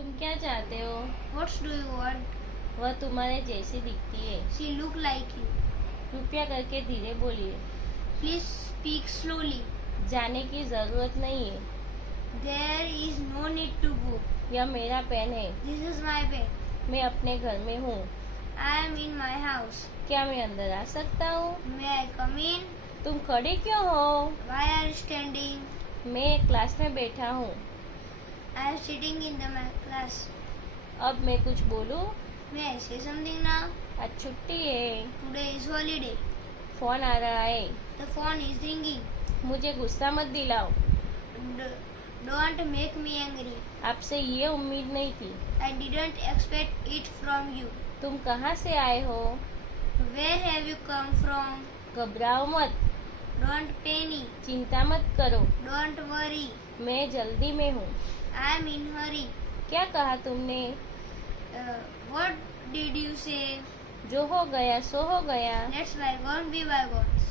तुम क्या चाहते हो? What do you want? वह तुम्हारे जैसी दिखती है। She look like you. कृपया करके धीरे बोलिए। Please speak slowly. जाने की जरूरत नहीं है। There is no need to go. यह मेरा पेन है। This is my pen. मैं अपने घर में हूँ। I am in my house. क्या मैं अंदर आ सकता हूँ? May I come in? तुम खड़े क्यों हो? Why are you standing? मैं एक क्लास में बैठा हूँ। I am sitting in my class. अब मैं कुछ बोलूँ? May I say something now? आज छुट्टी है। Today is holiday. फोन आ रहा है। The phone is ringing. मुझे गुस्सा मत दिलाओ। Don't make me angry. आपसे ये उम्मीद नहीं थी। I didn't expect it from you. तुम कहाँ से आए हो? Where have you come from? घबराओ मत। Don't panic. चिंता मत करो। Don't worry. मैं जल्दी में हूँ। I am in hurry. क्या कहा तुमने? What did you say? जो हो गया सो हो गया। Let's bygone be bygones.